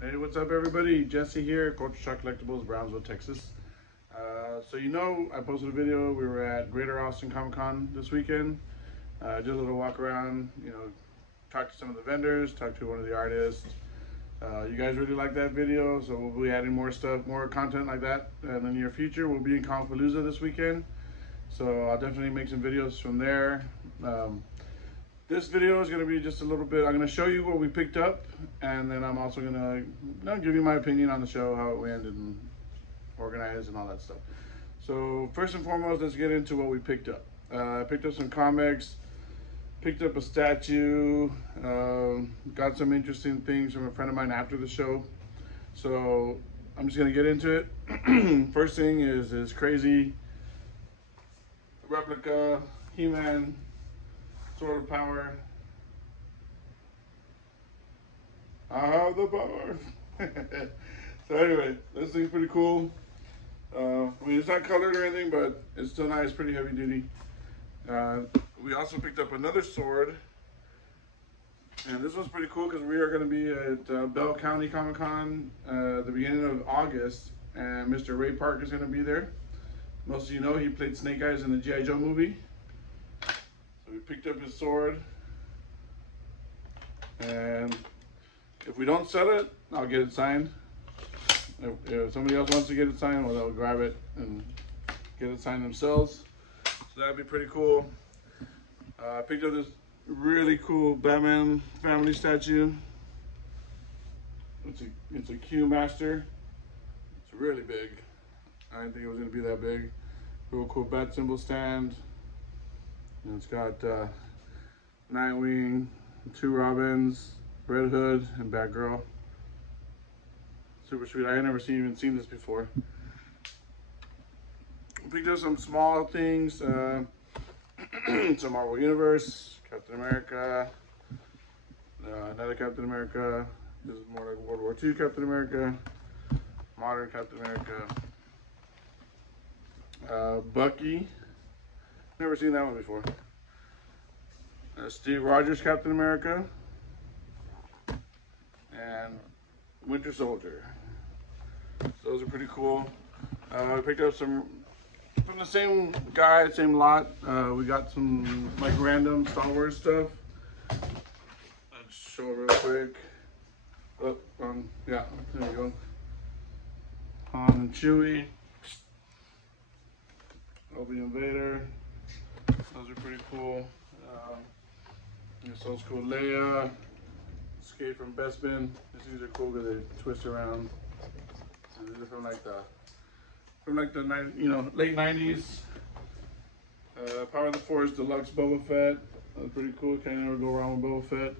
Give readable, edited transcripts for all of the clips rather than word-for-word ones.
Hey, what's up, everybody? Jesse here, Culture Shock Collectibles, Brownsville, Texas. I posted a video. We were at Greater Austin Comic Con this weekend. Did a little walk around, talked to some of the vendors, talked to one of the artists. You guys really liked that video, so we'll be adding more stuff, more content like that in the near future. We'll be in Comicpalooza this weekend, so I'll definitely make some videos from there. This video is going to be just a little bit, I'm going to show you what we picked up, and then I'm also going to give you my opinion on the show, how it went and organized and all that stuff. So first and foremost, let's get into what we picked up. I picked up some comics, picked up a statue, got some interesting things from a friend of mine after the show. So I'm just going to get into it. First thing is this crazy replica He-Man Sword of Power. I have the power. So anyway, this thing's pretty cool. It's not colored or anything, but it's still nice, pretty heavy duty. We also picked up another sword, and this one's pretty cool because we are going to be at Bell County Comic Con at the beginning of August, and Mr. Ray Park is going to be there. Most of you know he played Snake Eyes in the G.I. Joe movie. So we picked up his sword, and if we don't sell it, I'll get it signed. If somebody else wants to get it signed, well, they'll grab it and get it signed themselves. So that'd be pretty cool. I picked up this really cool Batman family statue. It's a Q Master. It's really big. I didn't think it was gonna be that big. Real cool bat symbol stand. And it's got Nightwing, 2 Robins, Red Hood, and Batgirl. Super sweet. I had never even seen this before. Picked up some small things. Some Marvel Universe, Captain America, another Captain America. This is more like World War II Captain America, modern Captain America. Bucky. Never seen that one before. Steve Rogers Captain America. And Winter Soldier. So those are pretty cool. I picked up some from the same guy, same lot. We got some like random Star Wars stuff. I'll just show it real quick. Yeah, there you go. Han and Chewie. Obi-Wan Vader. Those are pretty cool. This old school Leia. Escape from Bespin. These are cool because they twist around. And these are from like the late 90s. Power of the Force Deluxe Boba Fett. That's pretty cool. Can't never go wrong with Boba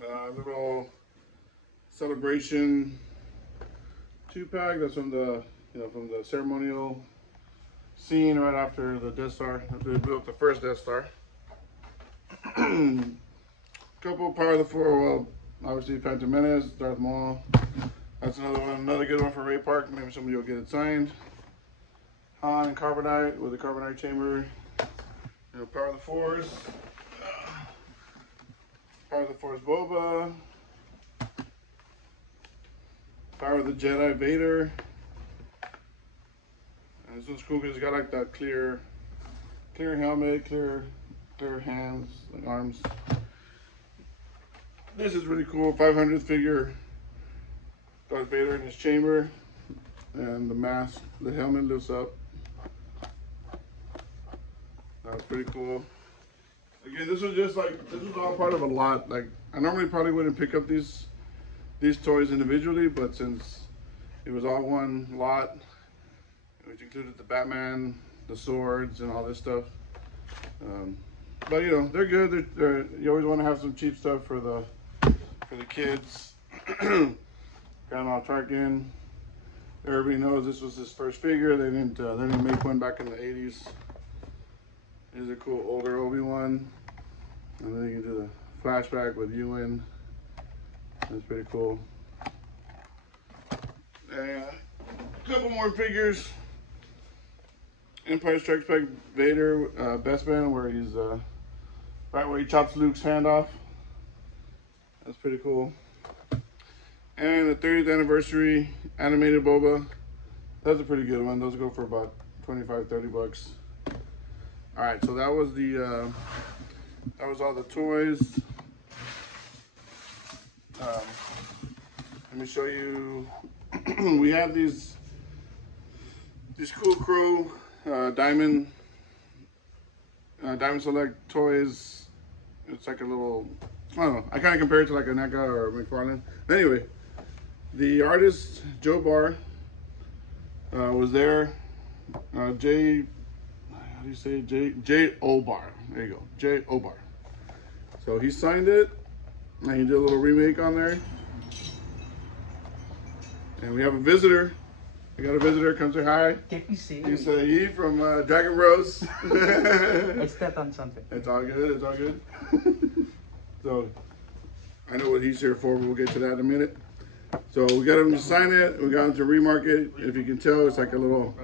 Fett. Little Celebration 2-pack. That's from the ceremonial scene right after the Death Star. They built the first Death Star. Couple Power of the Force. Well, obviously Phantom Menace, Darth Maul. That's another one, another good one for Ray Park. Maybe somebody will get it signed. Han and Carbonite with the Carbonite chamber. Power of the Force. Power of the Force Boba. Power of the Jedi Vader. And this one's cool because it's got like that clear helmet, clear hands, like arms. This is really cool. 500th figure. Darth Vader in his chamber, and the mask, the helmet lifts up. That's pretty cool. Again, this was all part of a lot. Like, I normally probably wouldn't pick up these toys individually, but since it was all one lot, which included the Batman, the swords, and all this stuff. But they're good. You always want to have some cheap stuff for the kids. Grandma Tarkin. Everybody knows this was his first figure. They didn't make one back in the 80s. Here's a cool older Obi-Wan. And then you can do the flashback with Ewan. That's pretty cool. And a couple more figures. Empire Strikes Back Vader, Bespin, where he's right where he chops Luke's hand off. That's pretty cool. And the 30th anniversary animated boba. That's a pretty good one. Those go for about 25, 30 bucks. All right, so that was the that was all the toys. Let me show you. We have these Cool Crow Diamond Select toys. It's like a little, I don't know. I kind of compare it to like a NECA or McFarlane. Anyway, the artist Joe Barr was there. J. How do you say it? J. Obar. There you go. J. Obar. So he signed it, and he did a little remake on there. And we have a visitor. We got a visitor. Come say hi. He's he from Dragon Bros. I stepped on something. It's all good. It's all good. So I know what he's here for, but we'll get to that in a minute. So we got him to sign it. We got him to remark it. If you can tell, it's like a little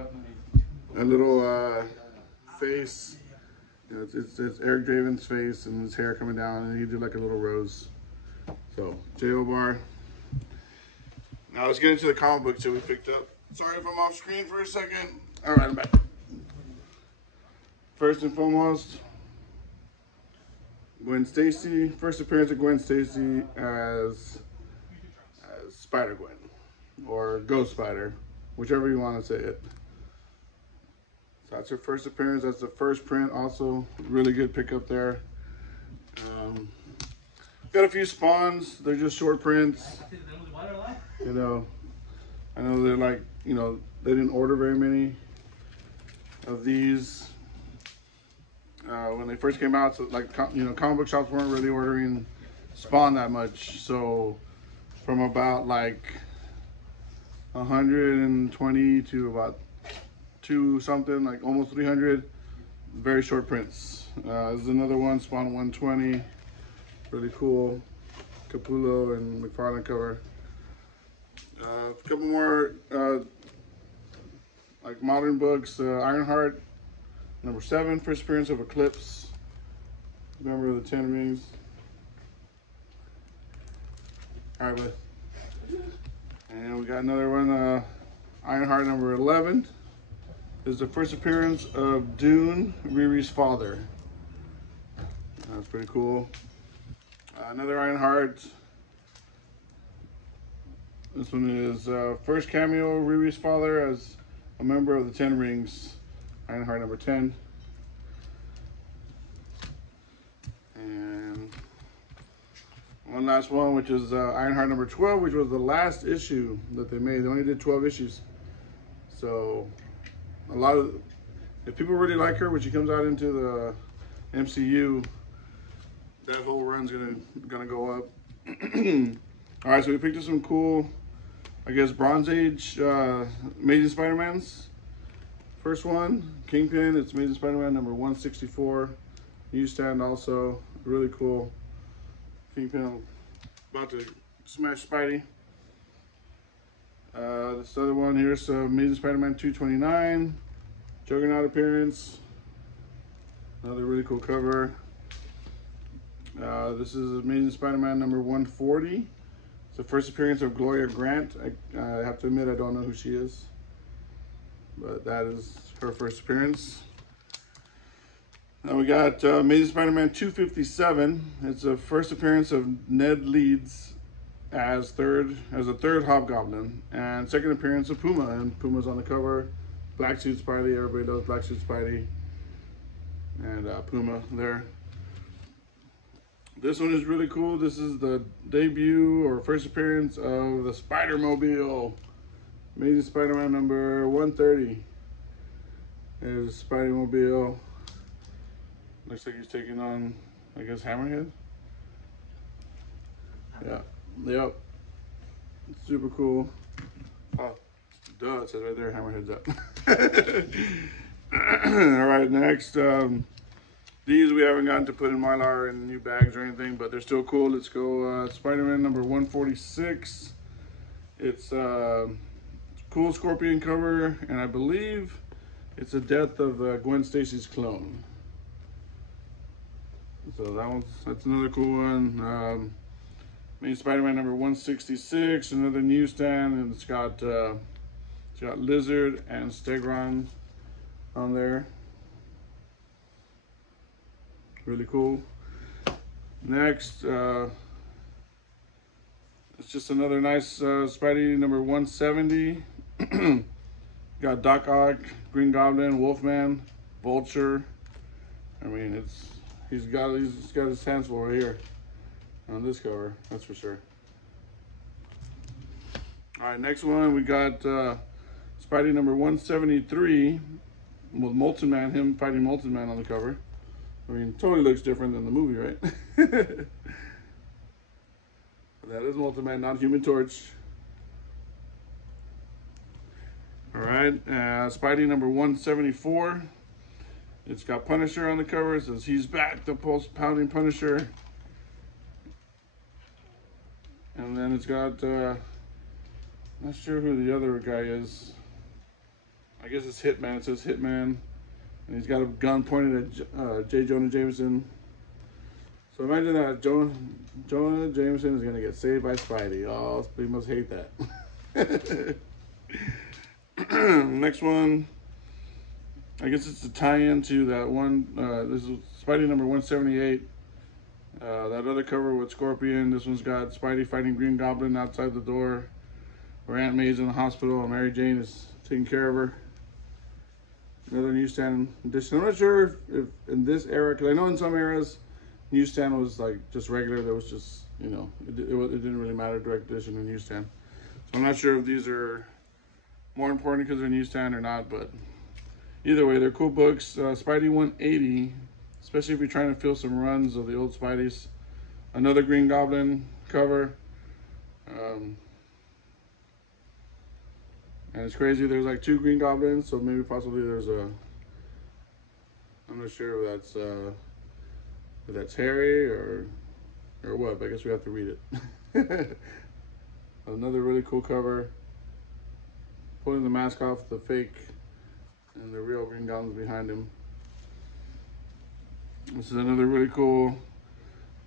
face. You know, it's Eric Draven's face and his hair coming down, and he did like a little rose. So J.O. Barr. Now let's get into the comic books that we picked up. Sorry if I'm off screen for a second. All right, I'm back. First and foremost, Gwen Stacy. First appearance of Gwen Stacy as Spider-Gwen, or Ghost Spider, whichever you want to say it. So that's her first appearance. That's the first print. Also, really good pickup there. Got a few spawns. They're just short prints. You know, I know they're like, you know, they didn't order very many of these when they first came out. So like, you know, comic book shops weren't really ordering Spawn that much. So from about like 120 to about 2 something, like almost 300, very short prints. This is another one, Spawn 120, really cool. Capullo and McFarlane cover. A couple more like modern books. Ironheart, number 7, first appearance of Eclipse, member of the Ten Rings. All right, bud. And we got another one, Ironheart number 11. This is the first appearance of Dune, Riri's father. That's pretty cool. Another Ironheart. This one is first cameo Riri's father as a member of the Ten Rings, Ironheart number 10. And one last one, which is Ironheart number 12, which was the last issue that they made. They only did 12 issues. So a lot of, if people really like her when she comes out into the MCU, that whole run's gonna go up. All right, so we picked up some cool, I guess, Bronze Age Amazing Spider-Mans. First one, Kingpin. It's Amazing Spider-Man number 164. Newsstand also, really cool. Kingpin about to smash Spidey. This other one here's Amazing Spider-Man 229. Juggernaut appearance. Another really cool cover. This is Amazing Spider-Man number 140. It's the first appearance of Gloria Grant. I have to admit, I don't know who she is, but that is her first appearance. Now we got Amazing Spider-Man 257. It's the first appearance of Ned Leeds as a third Hobgoblin, and second appearance of Puma, and Puma's on the cover. Black Suit Spidey, everybody knows Black Suit Spidey, and Puma there. This one is really cool. This is the debut or first appearance of the Spider-Mobile. Amazing Spider-Man number 130. There's Spider-Mobile. Looks like he's taking on, I guess, Hammerhead. Yeah, yep. Super cool. Oh, duh, it says right there, Hammerhead's up. All right, next. These we haven't gotten to put in Mylar in new bags or anything, but they're still cool. Let's go Spider-Man number 146. It's cool Scorpion cover, and I believe it's the death of Gwen Stacy's clone. So that's another cool one. Amazing Spider-Man number 166, another newsstand, and it's got Lizard and Stegron on there. Really cool. Next, it's just another nice Spidey number 170. Got Doc Ock, Green Goblin, Wolfman, Vulture. I mean, he's got his hands full right here on this cover, that's for sure. All right, next one we got Spidey number 173 with Molten Man, him fighting Molten Man on the cover. I mean, totally looks different than the movie, right? That is Molten Man, not Human Torch. All right, Spidey number 174. It's got Punisher on the cover. It says he's back, the pulse-pounding Punisher. And then it's got, not sure who the other guy is. I guess it's Hitman. It says Hitman. And he's got a gun pointed at J. Jonah Jameson. So imagine that Jonah Jameson is going to get saved by Spidey. Oh, he must hate that. Next one, I guess it's a tie-in to that one. This is Spidey number 178. That other cover with Scorpion. This one's got Spidey fighting Green Goblin outside the door, where Aunt May's in the hospital and Mary Jane is taking care of her. Another newsstand edition. I'm not sure if in this era, because I know in some eras, newsstand was like just regular. There was just, you know, it didn't really matter, direct edition and newsstand. So I'm not sure if these are more important because they're newsstand or not, but either way, they're cool books. Spidey 180, especially if you're trying to fill some runs of the old Spideys. Another Green Goblin cover. And it's crazy, there's like 2 Green Goblins, so maybe possibly there's I'm not sure if that's Harry or what, but I guess we have to read it. Another really cool cover. Pulling the mask off the fake and the real Green Goblins behind him. This is another really cool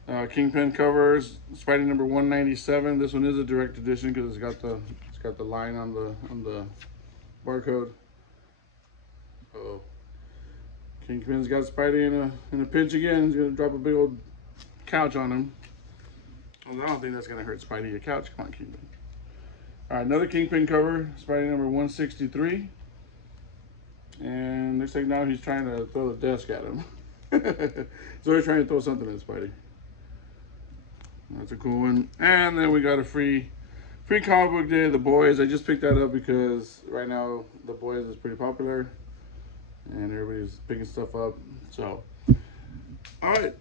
Kingpin covers. Spidey number 197. This one is a direct edition because it's got the line on the barcode. Uh-oh. Kingpin's got Spidey in a pinch again. He's gonna drop a big old couch on him. Well, I don't think that's gonna hurt Spidey. Your couch, come on, Kingpin. All right, another Kingpin cover. Spidey number 163. And looks like now he's trying to throw the desk at him. So he's trying to throw something at Spidey. That's a cool one. And then we got a free comic book day, The Boys. I just picked that up because right now The Boys is pretty popular and everybody's picking stuff up. So, all right.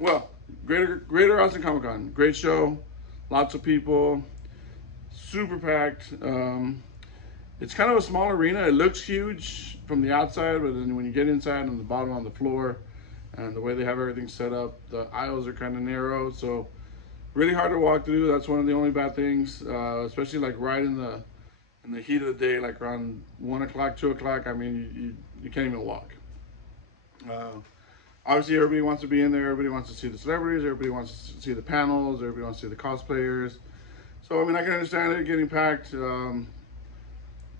Well, Greater Austin Comic Con, great show, lots of people, super packed. It's kind of a small arena. It looks huge from the outside, but then when you get inside on the bottom on the floor and the way they have everything set up, the aisles are kind of narrow, so really hard to walk through. That's one of the only bad things, especially like right in the heat of the day, like around 1 o'clock, 2 o'clock. I mean, you can't even walk. Obviously, everybody wants to be in there. Everybody wants to see the celebrities. Everybody wants to see the panels. Everybody wants to see the cosplayers. So, I mean, I can understand it getting packed.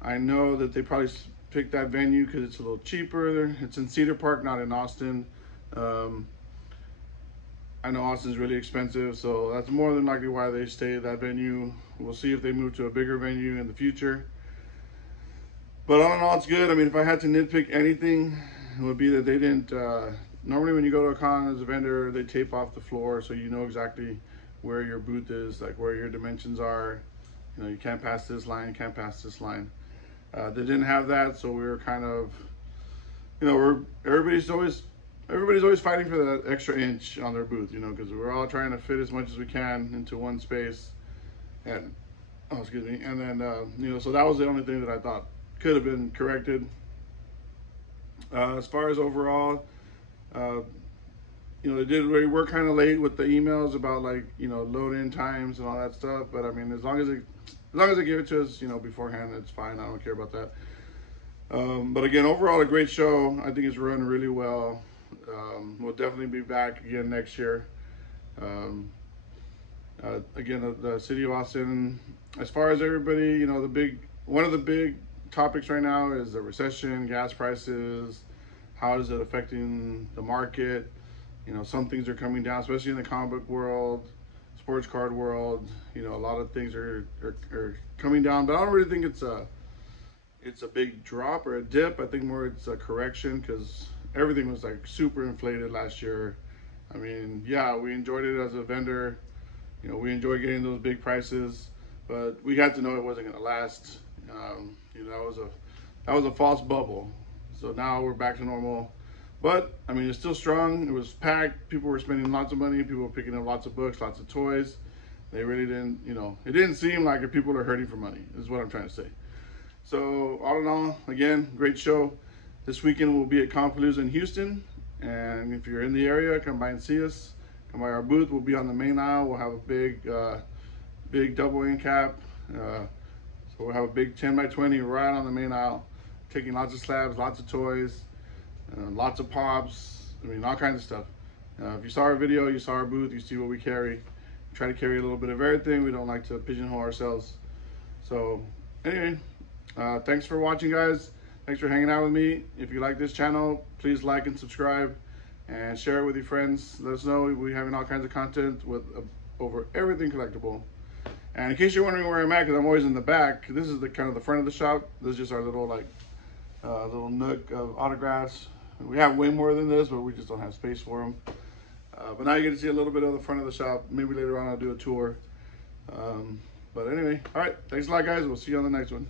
I know that they probably picked that venue because it's a little cheaper. It's in Cedar Park, not in Austin. I know Austin's really expensive, so that's more than likely why they stay at that venue. We'll see if they move to a bigger venue in the future. But all in all, it's good. I mean, if I had to nitpick anything, it would be that they didn't, normally when you go to a con as a vendor, they tape off the floor so you know exactly where your booth is, like where your dimensions are. You know, you can't pass this line, you can't pass this line. They didn't have that, so we were kind of, you know, everybody's always fighting for that extra inch on their booth, you know, because we're all trying to fit as much as we can into one space. And, oh, excuse me. And then, you know, so that was the only thing that I thought could have been corrected. As far as overall, you know, we were kind of late with the emails about, like, you know, load-in times and all that stuff. But I mean, as long as they give it to us, you know, beforehand, it's fine. I don't care about that. But again, overall, a great show. I think it's run really well. We'll definitely be back again next year. Again, the city of Austin, as far as everybody, you know, one of the big topics right now is the recession, gas prices, how is it affecting the market? You know, some things are coming down, especially in the comic book world, sports card world. You know, a lot of things are coming down, but I don't really think it's a big drop or a dip. I think more it's a correction because everything was like super inflated last year. I mean, yeah, we enjoyed it as a vendor. You know, we enjoyed getting those big prices, but we had to know it wasn't going to last. You know, that was a false bubble. So now we're back to normal. But I mean, it's still strong. It was packed. People were spending lots of money. People were picking up lots of books, lots of toys. They really didn't, you know, it didn't seem like people are hurting for money, is what I'm trying to say. So all in all, again, great show. This weekend we'll be at Compalooza in Houston. And if you're in the area, come by and see us. Come by our booth. We'll be on the main aisle. We'll have a big double end cap. So we'll have a big 10 by 20 right on the main aisle, taking lots of slabs, lots of toys, lots of pops. I mean, all kinds of stuff. If you saw our video, you saw our booth, you see what we carry. We try to carry a little bit of everything. We don't like to pigeonhole ourselves. So anyway, thanks for watching, guys. Thanks for hanging out with me. If you like this channel, please like and subscribe and share it with your friends. Let us know. We're having all kinds of content with over everything collectible. And in case you're wondering where I'm at, because I'm always in the back, this is the kind of the front of the shop. This is just our little little nook of autographs. We have way more than this, but we just don't have space for them. But now you get to see a little bit of the front of the shop. Maybe later on I'll do a tour. But anyway, all right. Thanks a lot, guys. We'll see you on the next one.